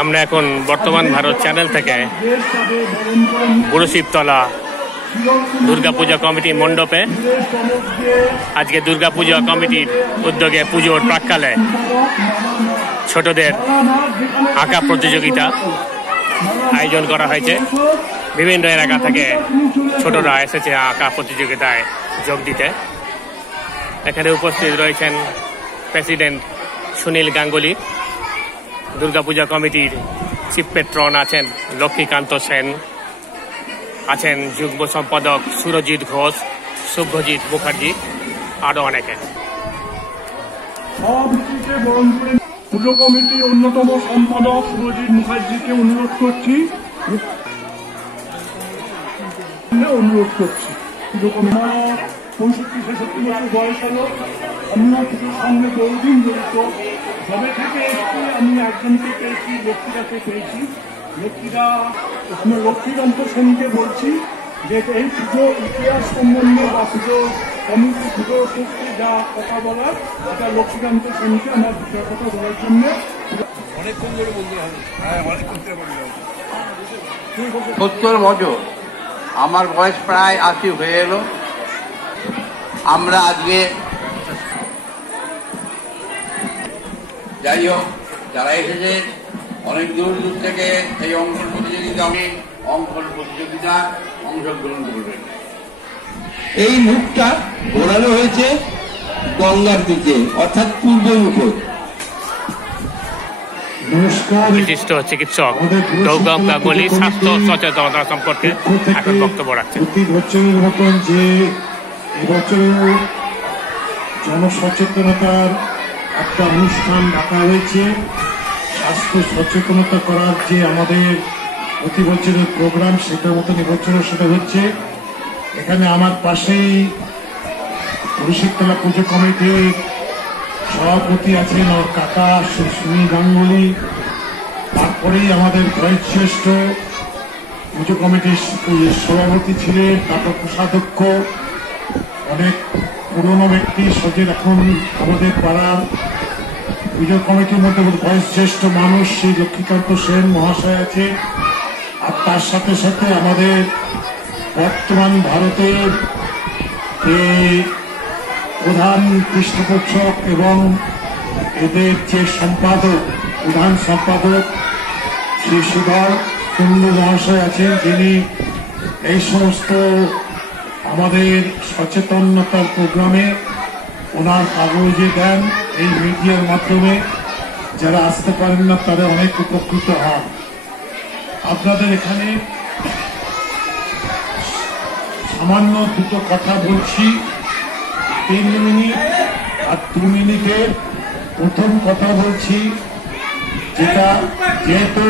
আমরা এখন বর্তমান ভারত চ্যানেল থেকে বুড়োশিবতলা দুর্গাপূজা কমিটি মণ্ডপে আজকে দুর্গাপূজা কমিটির উদ্যোগে পুজোর প্রাক্কালে ছোটদের আঁকা প্রতিযোগিতা আয়োজন করা হয়েছে। বিভিন্ন এলাকা থেকে ছোটরা এসেছে আঁকা প্রতিযোগিতায় যোগ দিতে। এখানে উপস্থিত রয়েছেন প্রেসিডেন্ট সুনীল গাঙ্গুলি, দুর্গাপূজা কমিটির চিফ পেট্রন আছেন লক্ষ্মীকান্ত সেন, আছেন যুগ্ম সম্পাদক সুরজিৎ ঘোষ, শুভ্রজিৎ মুখার্জি, আরো অনেকে। পুজো কমিটির অন্যতম সম্পাদক সুরজিৎ মুখার্জিকে অনুরোধ করছি পুজো কমিটি 65-66 বছর বয়স হলো। আমিও পুজোর সঙ্গে বহুদিন জড়িত। সবে থেকে এসছি, আমি একজনকে পেয়েছি, লক্ষ্মীদাকে পেয়েছি। লক্ষ্মীকান্ত সেনকে বলছি যে এই পুজো ইতিহাস সম্বন্ধে বা পুজো কমিটি পুজো করতে যা কথা বলার, এটা লক্ষ্মীকান্ত সেনকে আমার কথা বলার জন্য অনেকক্ষণ ধরে বলতে হবে। 70 বছর, আমার বয়স প্রায় 80 হয়ে এলো। আমরা আজকে যাই হোক, যারা এসেছে অনেক দূর দূর থেকে এই অঙ্কন প্রতিযোগিতা অংশগ্রহণ করবেন। এই মুখটা ঘোরানো হয়েছে গঙ্গার দিকে, অর্থাৎ পূর্ব মুখে। বিশিষ্ট চিকিৎসক গৌতম গাঙ্গুলি স্বাস্থ্য সচেতনতা সম্পর্কে এখন বক্তব্য রাখছেন। প্রতি বছরের মতন যে এবছরেও জনসচেতনতার একটা অনুষ্ঠান ডাকা হয়েছে, স্বাস্থ্য সচেতনতা করার যে আমাদের প্রতি বছরের প্রোগ্রাম, সেটার মতন এবছরও সেটা হচ্ছে। এখানে আমার পাশেই বুড়োশিবতলা পুজো কমিটির সভাপতি আছেন ওর কাকা সুনীল গাঙ্গুলি। তারপরেই আমাদের বয়োজ্যেষ্ঠ পুজো কমিটির সভাপতি ছিলেন তারপর কোষাধ্যক্ষ, অনেক পুরনো ব্যক্তি সজের এখন আমাদের পাড়ার পুজো কমিটির মধ্যে বয়োজ্যেষ্ঠ মানুষ শ্রী লক্ষ্মীকান্ত সেন মহাশয় আছে। আর তার সাথে সাথে আমাদের বর্তমান ভারতের যে প্রধান পৃষ্ঠপোষক এবং এদের যে সম্পাদক, প্রধান সম্পাদক শ্রী সুধর কুন্ডু মহাশয় আছেন, যিনি এই সমস্ত আমাদের সচেতনতার প্রোগ্রামে ওনার কাগজে দেন। এই মিডিয়ার মাধ্যমে যারা আসতে পারেন না তারা অনেক উপকৃত হন। আপনাদের এখানে সামান্য দুটো কথা বলছি, 3 মিনিট আর 2 মিনিটের। প্রথম কথা বলছি, যেটা যেহেতু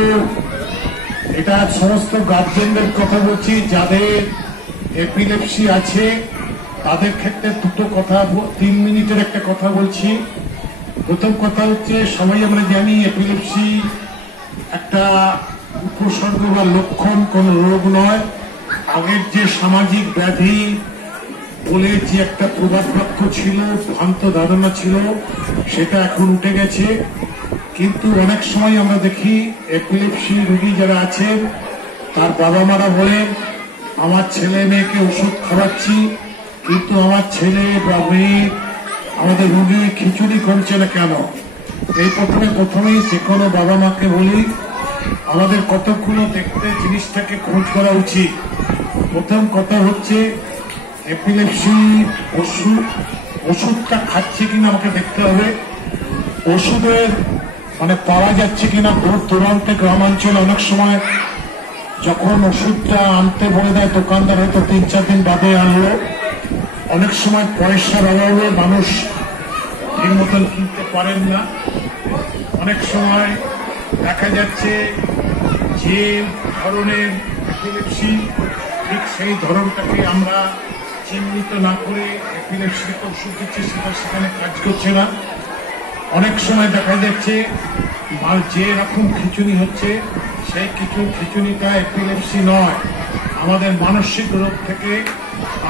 এটা সমস্ত গার্জেনদের কথা বলছি, যাদের এপিলেপসি আছে তাদের ক্ষেত্রে দুটো কথা, 3 মিনিটের একটা কথা বলছি। প্রথম কথা হচ্ছে, সবাই আমরা জানি এপিলেপসি একটা উপসর্গ বা লক্ষণ, কোন রোগ নয়। আগের যে সামাজিক ব্যাধি বলে যে একটা প্রবাদ বাক্য ছিল, ভ্রান্ত ধারণা ছিল, সেটা এখন উঠে গেছে। কিন্তু অনেক সময় আমরা দেখি এপিলেপসি রোগী যারা আছেন তার বাবা মারা বলেন, আমার ছেলে মেয়েকে ওষুধ খাওয়াচ্ছি, কিন্তু আমার ছেলে বা মেয়ে, আমাদের রোগী খিচুড়ি করছে না কেন? এই প্রথমেই যে কোনো বাবা মাকে বলি, আমাদের কতগুলো দেখতে জিনিসটাকে খোঁজ করা উচিত। প্রথম কথা হচ্ছে, এপিলেপসি ওষুধটা খাচ্ছে কিনা আমাকে দেখতে হবে। ওষুধের পাওয়া যাচ্ছে কিনা দূর দূরান্তে, গ্রামাঞ্চলে অনেক সময় যখন ওষুধটা আনতে বলে দেয় দোকানদার, হয়তো 3-4 দিন বাদে আনলো। অনেক সময় পয়সার অভাবে মানুষ ঠিক মতন কিনতে পারেন না। অনেক সময় দেখা যাচ্ছে যে ধরনের এপিলেপসি, ঠিক সেই ধরনটাকে আমরা চিহ্নিত না করে এপিলেপসির ওষুধ দিচ্ছে, সেটা সেখানে কাজ করছে না। অনেক সময় দেখা যাচ্ছে যে রকম খিচুড়ি হচ্ছে, সেই খিচুড়িটা এপিলেপসি নয়, আমাদের মানসিক রোগ থেকে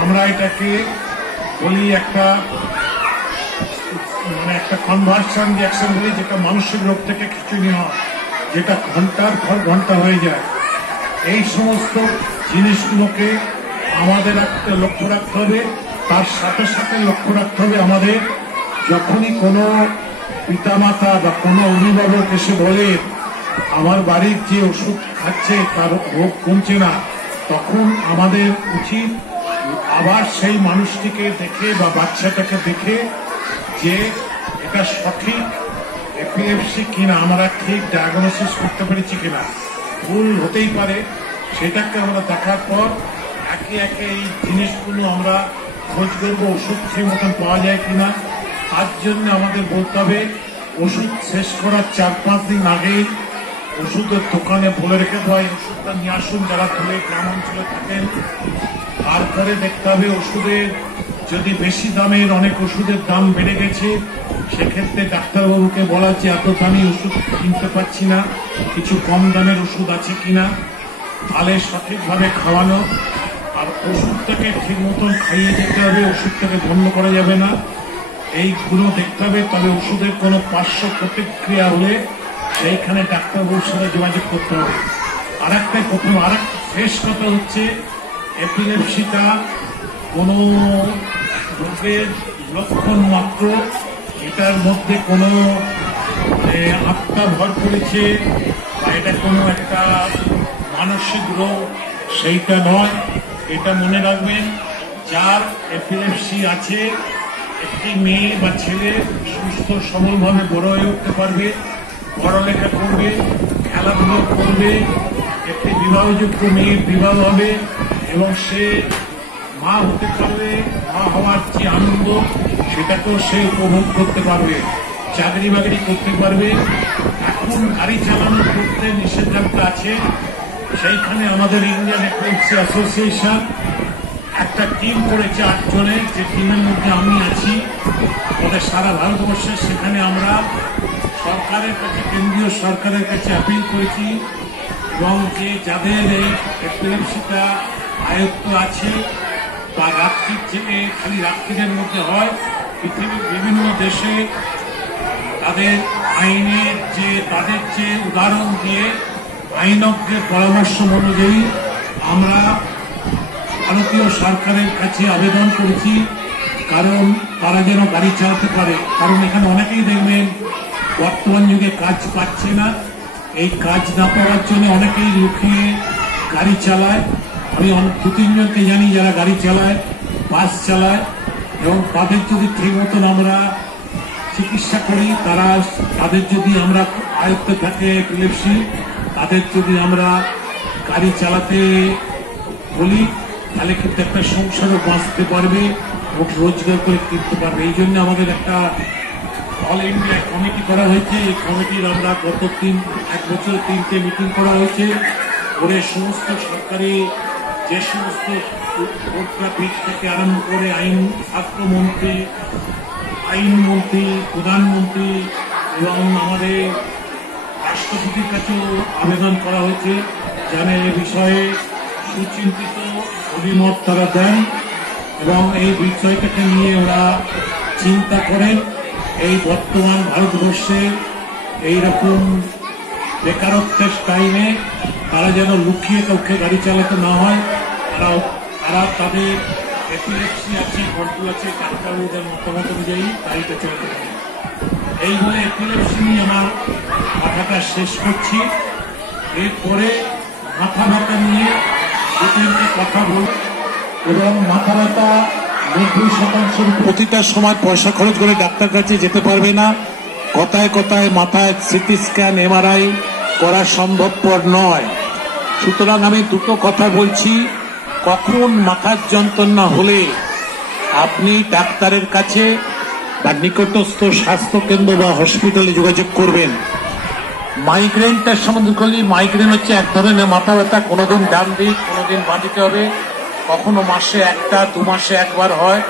আমরা এটাকে বলি একটা মানে একটা কনভার্সন রিয়াকশন বলি, যেটা মানসিক রোগ থেকে খিচুড়ি হয়, যেটা ঘন্টার পর ঘন্টা হয়ে যায়। এই সমস্ত জিনিসগুলোকে আমাদের একটা লক্ষ্য রাখতে হবে। তার সাথে সাথে লক্ষ্য রাখতে হবে আমাদের, যখনই কোনো পিতামাতা বা কোনো অভিভাবক এসে বলে আমার বাড়ির যে ওষুধ খাচ্ছে তার রোগ কমছে না, তখন আমাদের উচিত আবার সেই মানুষটিকে দেখে বা বাচ্চাটাকে দেখে যে এটা সঠিক এপিএফসি কিনা, আমরা ঠিক ডায়াগনোসিস করতে পেরেছি কিনা। ভুল হতেই পারে, সেটাকে আমরা দেখার পর একে একে এই জিনিসগুলো আমরা খোঁজ করবো, ওষুধ সেই মতন পাওয়া যায় কিনা। তার জন্য আমাদের বলতে হবে ওষুধ শেষ করার 4-5 দিন আগেই ওষুধের দোকানে বলে রেখে দেওয়া ওষুধটা নিয়ে আসুন যারা দূরে গ্রাম অঞ্চলে থাকেন। তারপরে দেখতে হবে ওষুধের যদি বেশি দামের অনেক ওষুধের দাম বেড়ে গেছে, সেক্ষেত্রে ডাক্তারবাবুকে বলা যে এত দামি ওষুধ কিনতে পারছি না, কিছু কম দামের ওষুধ আছে কিনা, তাহলে সঠিকভাবে খাওয়ানো। আর ওষুধটাকে ঠিক মতন খাইয়ে যেতে হবে, ওষুধটাকে বন্ধ করা যাবে না, এইগুলো দেখতে হবে। তবে ওষুধের কোনো পার্শ্ব প্রতিক্রিয়া হলে সেইখানে ডাক্তারবাবুর সাথে যোগাযোগ করতে হবে। আর একটা শেষ কথা হচ্ছে, এপিলেপসিটা কোনো রোগের লক্ষণ মাত্র, এটার মধ্যে কোনো আত্মা ভর করেছে বা এটা কোনো একটা মানসিক রোগ সেইটা নয়। এটা মনে রাখবেন, যার এপিলেপসি আছে একটি মেয়ে বা ছেলে সুস্থ সবলভাবে বড় হয়ে উঠতে পারবে, পড়ালেখা করবে, খেলাধুলো করবে, একটি বিবাহযোগ্য মেয়ের বিবাহ হবে এবং সে মা হতে পারবে। মা হওয়ার যে আনন্দ সেটাকেও সে উপভোগ করতে পারবে, চাকরি বাকরি করতে পারবে। এখন গাড়ি চালানোর ক্ষেত্রে নিষেধাজ্ঞা আছে, সেইখানে আমাদের ইন্ডিয়ান এপিলেপসি অ্যাসোসিয়েশন একটা টিম করেছে 8 জনের, যে টিমের মধ্যে আমি আছি। আমাদের সারা ভারতবর্ষে সেখানে আমরা সরকারের কাছে, কেন্দ্রীয় সরকারের কাছে আপিল করেছি এবং যে যাদের এই এপিলেপসিটা আয়ত্ত আছে বা রাত্রির থেকে খালি রাত্রিদের মধ্যে হয়, পৃথিবীর বিভিন্ন দেশে তাদের আইনের তাদের যে উদাহরণ দিয়ে আইনজ্ঞের পরামর্শ অনুযায়ী আমরা ভারতীয় সরকারের কাছে আবেদন করেছি, কারণ তারা যেন গাড়ি চালাতে পারে। কারণ এখানে অনেকেই দেখবেন বর্তমান যুগে কাজ পাচ্ছে না, এই কাজ না পাওয়ার জন্য অনেকেই লুকিয়ে গাড়ি চালায়। আমি 2-3 জনকে জানি যারা গাড়ি চালায়, বাস চালায়, এবং তাদের যদি ঠিক মতন আমরা চিকিৎসা করি, তাদের যদি আমরা আয়ত্তে থাকে এপিলেপসি, তাদের যদি আমরা গাড়ি চালাতে বলি, তাহলে কিন্তু একটা সংসারও বাঁচতে পারবে এবং রোজগার করে কিনতে পারবে। এই জন্য আমাদের একটা অল ইন্ডিয়া কমিটি করা হয়েছে। এই কমিটির আমরা গত 1 বছর 3টে মিটিং করা হয়েছে, করে সমস্ত সরকারি যে সমস্ত ট্রাফিক থেকে আরম্ভ করে স্বাস্থ্যমন্ত্রী, আইনমন্ত্রী, প্রধানমন্ত্রী এবং আমাদের রাষ্ট্রপতির কাছেও আবেদন করা হয়েছে, যেন এ বিষয়ে সুচিন্তিত অভিমত তারা দেন এবং এই বিষয়টাকে নিয়ে ওরা চিন্তা করেন। এই বর্তমান ভারতবর্ষে এইরকম বেকারত্বের টাইমে তারা যেন লুকিয়ে কাউকে গাড়ি চালাতে না হয়, তারা তাদের এপিলেপসি আছে, কন্ট্রোল আছে, ডাক্তারবাবুদের মতামত অনুযায়ী গাড়িটা চালাতে পারে। এই বলে এপিলেপসি নিয়ে আমার কথাটা শেষ করছি। এরপরে মাথা ব্যথা নিয়ে 2-3টে কথা বলব। এবং মাথা ব্যথা 90% প্রতিটা সময় পয়সা খরচ করে ডাক্তার কাছে যেতে পারবে না। কথায় কথায় মাথায় সিটি স্ক্যান, এমআরআই করা সম্ভবপর নয়। সুতরাং আমি 2টো কথা বলছি। কখন মাথার যন্ত্রণা হলে আপনি ডাক্তারের কাছে বা নিকটস্থ স্বাস্থ্যকেন্দ্র বা হসপিটালে যোগাযোগ করবেন। মাইগ্রেনটার সম্বন্ধে বলি, মাইগ্রেন হচ্ছে এক ধরনের মাথা ব্যথা, কোনোদিন ডান দিক, কোনোদিন বাঁ দিকে হবে, কখনো মাসে 1-2 মাসে একবার হয়,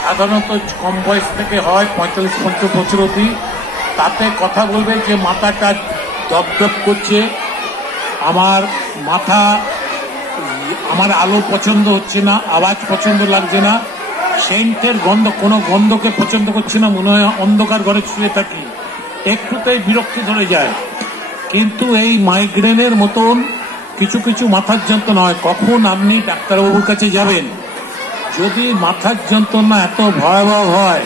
সাধারণত কম বয়স থেকে হয় 45-50 বছর অবধি। তাতে কথা বলবেন যে মাথাটা দপদপ করছে, আমার আলো পছন্দ হচ্ছে না, আওয়াজ পছন্দ লাগছে না, সেন্টের গন্ধ, কোনো গন্ধকে পছন্দ করছি না, মনে হয় অন্ধকার ঘরে শুয়ে থাকি, একটুতেই বিরক্তি ধরে যায়। কিন্তু এই মাইগ্রেনের মতন কিছু কিছু মাথার যন্ত্রণা হয়। কখন আপনি ডাক্তারবাবুর কাছে যাবেন? যদি মাথার যন্ত্রণা এত ভয়াবহ হয়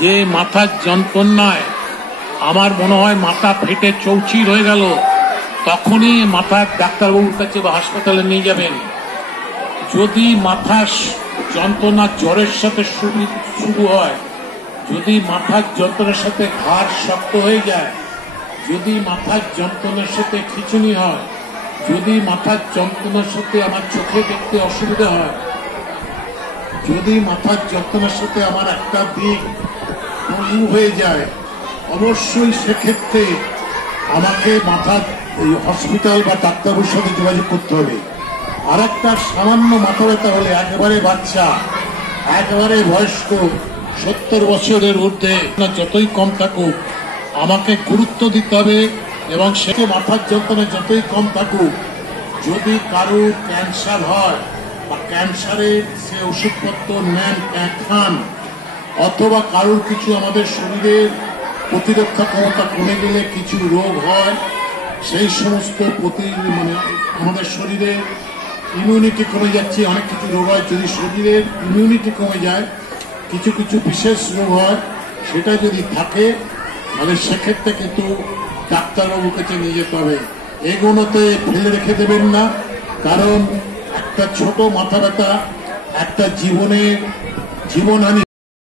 যে মাথার যন্ত্রণায় আমার মনে হয় মাথা ফেটে চৌচির হয়ে গেল, তখনই মাথার ডাক্তারবাবুর কাছে বা হাসপাতালে নিয়ে যাবেন। যদি মাথার যন্ত্রণা জ্বরের সাথে শুরু হয়, যদি মাথার যন্ত্রণার সাথে ঘাড় শক্ত হয়ে যায়, যদি মাথার যন্ত্রণার সাথে খিঁচুনি হয়, যদি মাথার যন্ত্রণার সাথে আমার চোখে দেখতে অসুবিধা হয়, যদি মাথার যন্ত্রণার সাথে আমার একটা দিক ভঙ্গু হয়ে যায়, অবশ্যই সেক্ষেত্রে আমাকে মাথার হসপিটাল বা ডাক্তারবাবুর সাথে যোগাযোগ করতে হবে। আর একটা সামান্য মাথা ব্যথা হলে একেবারে বাচ্চা, একেবারে বয়স্ক, 70 বছরের ঊর্ধ্বে যতই কম থাকুক, আমাকে গুরুত্ব দিতে হবে। এবং সে মাথার যন্ত্রণা যতই কম থাকুক, যদি কারোর ক্যান্সার হয় বা ক্যান্সারের সে ওষুধপত্র নেন, খান, অথবা কারোর কিছু আমাদের শরীরের প্রতিরক্ষা ক্ষমতা কমে গেলে কিছু রোগ হয়, সেই সমস্ত আমাদের শরীরের ইমিউনিটি কমে যাচ্ছে, অনেক কিছু রোগ হয়। যদি শরীরের ইমিউনিটি কমে যায়, কিছু কিছু বিশেষ রোগ হয়, সেটা যদি থাকে তাহলে সেক্ষেত্রে কিন্তু ডাক্তারবাবুর কাছে নিয়ে যেতে হবে। এগুলোতে ফেলে রেখে দেবেন না, কারণ একটা ছোট মাথা ব্যথা একটা জীবনহানি